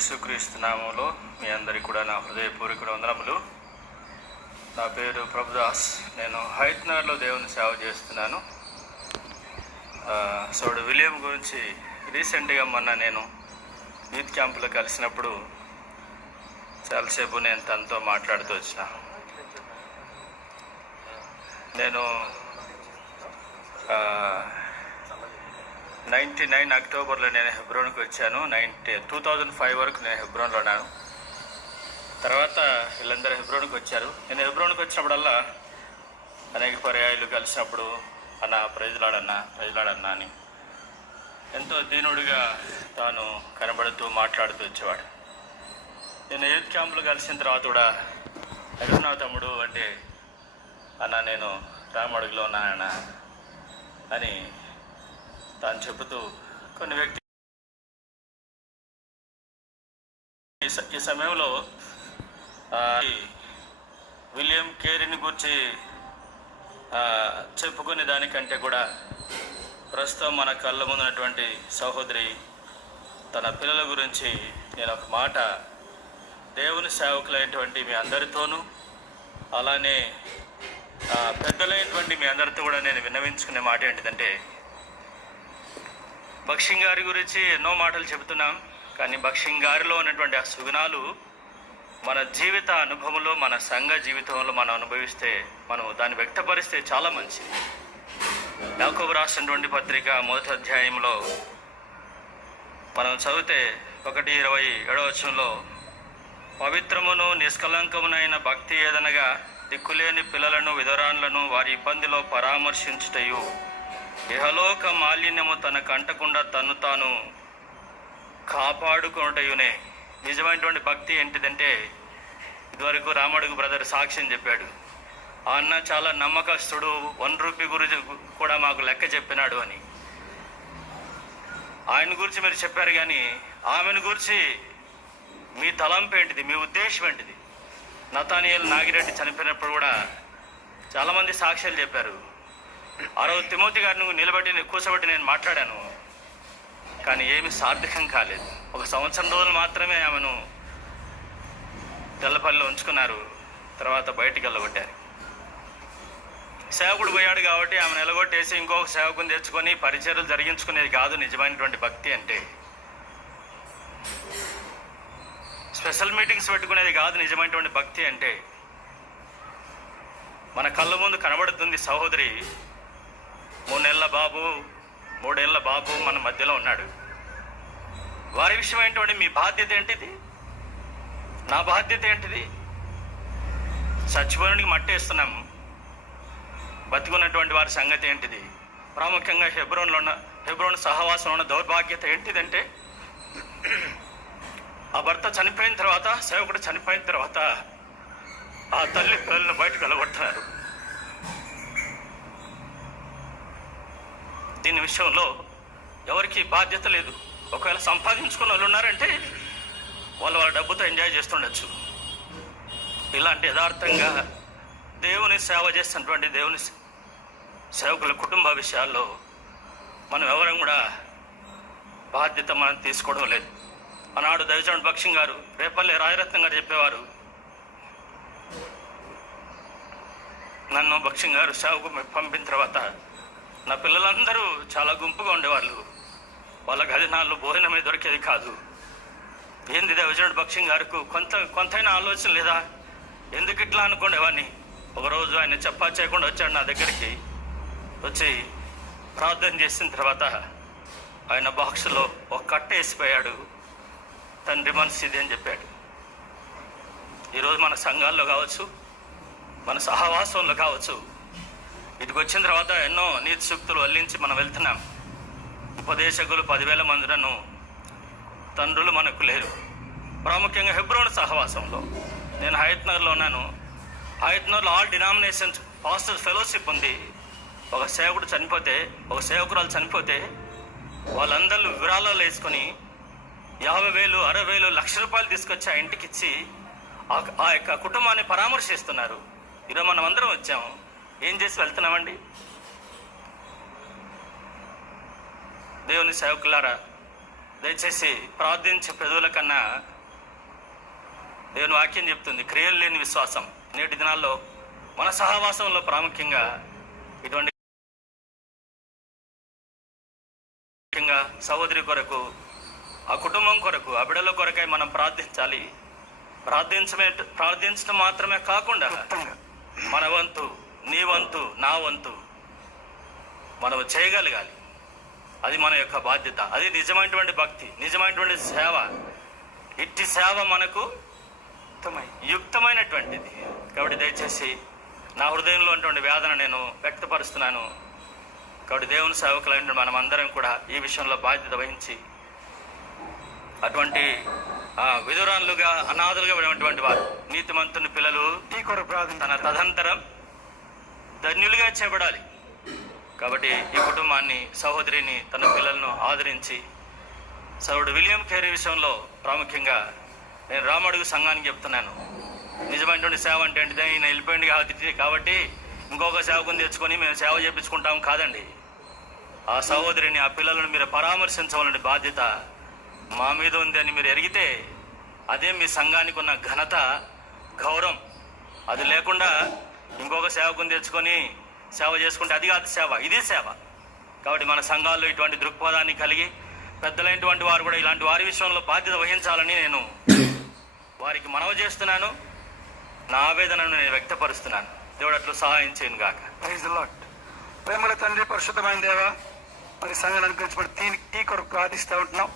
యేసుక్రీస్తు నామంలో మీ అందరికీ కూడా నా హృదయపూర్వక వందనములు. నా పేరు ప్రభుదాస్. నేను హైత్నగర్లో దేవుని సేవ చేస్తున్నాను. సోడు విలియం గురించి రీసెంట్గా మొన్న నేను యూత్ క్యాంపులో కలిసినప్పుడు చాలాసేపు నేను తనతో మాట్లాడుతూ వచ్చిన. నేను నైంటీ నైన్ అక్టోబర్లో నేను హెబ్రోన్కి వచ్చాను. నైన్టీ టూ థౌజండ్ ఫైవ్ వరకు నేను హెబ్రోన్లో ఉన్నాను. తర్వాత వీళ్ళందరూ హెబ్రోన్కి వచ్చారు. నేను హెబ్రోన్కి వచ్చినప్పుడల్లా అనేక పర్యాయాలు కలిసినప్పుడు అన్న ప్రజలాడన్నా ప్రజలాడన్నా అని ఎంతో దీనుడిగా తాను కనబడుతూ మాట్లాడుతూ వచ్చేవాడు. నేను యూత్ క్యాంపులో కలిసిన తర్వాత కూడా ఎక్కడున్నావు తమ్ముడు అంటే అన్న నేను రామడుగులో ఉన్నానన్నా అని తాను చెబుతూ కొన్ని వ్యక్తి ఈ స- ఈ సమయంలో విలియం కేరీని గురించి చెప్పుకునే దానికంటే కూడా ప్రస్తుతం మన కళ్ళ ముందున్నటువంటి సహోదరి తన పిల్లల గురించి నేను ఒక మాట దేవుని సేవకులైనటువంటి మీ అందరితోనూ అలానే పెద్దలైనటువంటి మీ అందరితో కూడా నేను విన్నవించుకునే మాట ఏంటిదంటే బక్షింగ్ గారి గురించి ఎన్నో మాటలు చెబుతున్నాం కానీ భక్షిం గారిలో ఉన్నటువంటి ఆ సుగుణాలు మన జీవిత అనుభవంలో మన సంఘ జీవితంలో మనం అనుభవిస్తే మనం దాన్ని వ్యక్తపరిస్తే చాలా మంచిది. యాకోబు రాసినటువంటి పత్రిక మొదటి అధ్యాయంలో మనం చదివితే ఒకటి ఇరవై ఏడవ పవిత్రమును నిష్కలంకమునైన భక్తి ఏదనగా దిక్కులేని పిల్లలను విధురాన్లను వారి ఇబ్బందిలో పరామర్శించుటయు. ఇహలోక మాలిన్యము తన కంటకుండా తను తాను కాపాడుకుంటయునే నిజమైనటువంటి భక్తి ఏంటిదంటే ఇదివరకు రామడుగు బ్రదర్ సాక్ష్యం చెప్పాడు. ఆ అన్న చాలా నమ్మకస్తుడు వన్ రూపీ గురించి కూడా మాకు లెక్క చెప్పినాడు అని. ఆయన గురించి మీరు చెప్పారు కానీ ఆమెను గురించి మీ తలంపు ఏంటిది మీ ఉద్దేశం ఏంటిది? నతానియల్ నాగిరెడ్డి చనిపోయినప్పుడు కూడా చాలామంది సాక్ష్యాలు చెప్పారు. ఆ రోజు తిమోతి గారిని నిలబెట్టి కూర్చోబెట్టి నేను మాట్లాడాను. కానీ ఏమి సార్థకం కాలేదు. ఒక సంవత్సరం రోజులు మాత్రమే ఆమెను తెల్లపల్లిలో ఉంచుకున్నారు. తర్వాత బయటికి వెళ్ళగొట్టారు. సేవకుడు పోయాడు కాబట్టి ఆమె నిలగొట్టేసి ఇంకొక సేవకుని తెచ్చుకొని పరిచర్యలు జరిగించుకునేది కాదు నిజమైనటువంటి భక్తి అంటే. స్పెషల్ మీటింగ్స్ పెట్టుకునేది కాదు నిజమైనటువంటి భక్తి అంటే. మన కళ్ళ ముందు కనబడుతుంది సహోదరి మూడు నెలల బాబు మూడేళ్ళ బాబు మన మధ్యలో ఉన్నాడు. వారి విషయం ఏంటంటే మీ బాధ్యత ఏంటిది? నా బాధ్యత ఏంటిది? చచ్చిపోయినకి మట్టేస్తున్నాం బతికున్నటువంటి వారి సంగతి ఏంటిది? ప్రాముఖ్యంగా హెబ్రోన్లో ఉన్న హెబ్రోన్ సహవాసంలో ఉన్న దౌర్భాగ్యత ఏంటిదంటే ఆ భర్త చనిపోయిన తర్వాత సేవకుడు చనిపోయిన తర్వాత ఆ తల్లి పిల్లలను బయటకు దీని విషయంలో ఎవరికి బాధ్యత లేదు. ఒకవేళ సంపాదించుకున్న వాళ్ళు ఉన్నారంటే వాళ్ళు వాళ్ళ డబ్బుతో ఎంజాయ్ చేస్తుండొచ్చు. ఇలాంటి యథార్థంగా దేవుని సేవ చేస్తున్నటువంటి దేవుని సేవకుల కుటుంబ విషయాల్లో మనం ఎవరం కూడా బాధ్యత మనం తీసుకోవడం లేదు. ఆనాడు దయచండ్ భక్ష్యం గారు రేపల్లె రాయరత్నం గారు చెప్పేవారు నన్ను భక్ష్యం గారు సేవకు పంపిన తర్వాత నా పిల్లలందరూ చాలా గుంపుగా ఉండేవాళ్ళు. వాళ్ళ గదినాళ్ళు భోజనమే దొరికేది కాదు. ఏంది దేవజనుడు భక్ష్యం గారికి? కొంత కొంతైనా ఆలోచన లేదా? ఎందుకు ఇట్లా అనుకునేవాడిని ఒకరోజు ఆయన చెప్పా చేయకుండా వచ్చాడు నా దగ్గరికి. వచ్చి ప్రార్థన చేసిన తర్వాత ఆయన బాక్స్లో ఒక కట్ట వేసిపోయాడు. తండ్రి మనసు ఇది అని చెప్పాడు. ఈరోజు మన సంఘాల్లో కావచ్చు మన సహవాసంలో కావచ్చు ఇటుకు వచ్చిన తర్వాత ఎన్నో నీతి సూక్తులు వల్లించి మనం వెళ్తున్నాం. ఉపదేశకులు పదివేల మందులను తండ్రులు మనకు లేరు. ప్రాముఖ్యంగా హెబ్రోన్ సహవాసంలో. నేను హయత్నగర్లో ఉన్నాను. హయత్నగర్లో ఆల్ డినామినేషన్స్ పాస్టర్ ఫెలోషిప్ ఉంది. ఒక సేవకుడు చనిపోతే ఒక సేవకురాలు చనిపోతే వాళ్ళందరూ వివరాలలో వేసుకొని యాభై వేలు అరవై వేలు లక్ష రూపాయలు తీసుకొచ్చి ఆ ఇంటికి ఇచ్చి ఆ- ఆ యొక్క కుటుంబాన్ని పరామర్శిస్తున్నారు. ఈరోజు మనం అందరం వచ్చాము ఏం చేసి వెళ్తున్నామండి? దేవుని సేవకులారా దయచేసి ప్రార్థించే పెదవుల కన్నా దేవుని వాక్యం చెప్తుంది క్రియలు లేని విశ్వాసం. నేటి దినాల్లో మన సహవాసంలో ప్రాముఖ్యంగా ఇటువంటి ముఖ్యంగా సహోదరి కొరకు ఆ కుటుంబం కొరకు ఆ బిడల కొరకై మనం ప్రార్థించాలి. ప్రార్థించమే ప్రార్థించడం మాత్రమే కాకుండా మన వంతు నీ వంతు నా వంతు మనం చేయగలగాలి. అది మన యొక్క బాధ్యత. అది నిజమైనటువంటి భక్తి నిజమైనటువంటి సేవ. ఇట్టి సేవ మనకు యుక్తమైనటువంటిది. కాబట్టి దయచేసి నా హృదయంలో ఉన్నటువంటి వేదన నేను వ్యక్తపరుస్తున్నాను. కాబట్టి దేవుని సేవకులైన మనం అందరం కూడా ఈ విషయంలో బాధ్యత వహించి అటువంటి ఆ, విధురాన్లుగా అనాథలుగా ఉన్నటువంటి వారు నీతిమంతుని పిల్లలు ఈ కొరకు ప్రార్థన తన తదంతరం ధన్యులుగా చేయబడాలి. కాబట్టి ఈ కుటుంబాన్ని సహోదరిని తన పిల్లలను ఆదరించి సౌడు విలియం కేరీ విషయంలో ప్రాముఖ్యంగా నేను రామడుగు సంఘానికి చెప్తున్నాను. నిజమైనటువంటి సేవ అంటే ఏంటిది? ఈయన వెళ్ళిపోయింది కాబట్టి కాబట్టి ఇంకొక సేవకుని తెచ్చుకొని మేము సేవ చేయించుకుంటాం కాదండి. ఆ సహోదరిని ఆ పిల్లలను మీరు పరామర్శించవాలని బాధ్యత మా మీద ఉంది అని మీరు ఎరిగితే అదే మీ సంఘానికి ఉన్న ఘనత గౌరవం. అది లేకుండా ఇంకొక సేవకుని తెచ్చుకొని సేవ చేసుకుంటే అది కాదు సేవ ఇది సేవ. కాబట్టి మన సంఘాల్లో ఇటువంటి దృక్పథాన్ని కలిగి పెద్దలైనటువంటి వారు కూడా ఇలాంటి వారి విషయంలో బాధ్యత వహించాలని నేను వారికి మనవి చేస్తున్నాను. నా ఆవేదనను నేను వ్యక్తపరుస్తున్నాను. దేవుడు అట్లు సహాయం చేయను గాక. ప్రైజ్ లాట్ ప్రేమల తండ్రి పరిశుద్ధమైన దేవ మరి సంఘాన్ని అనుకరించబడి తీ కొరకు ప్రార్థిస్తూ ఉంటున్నాం.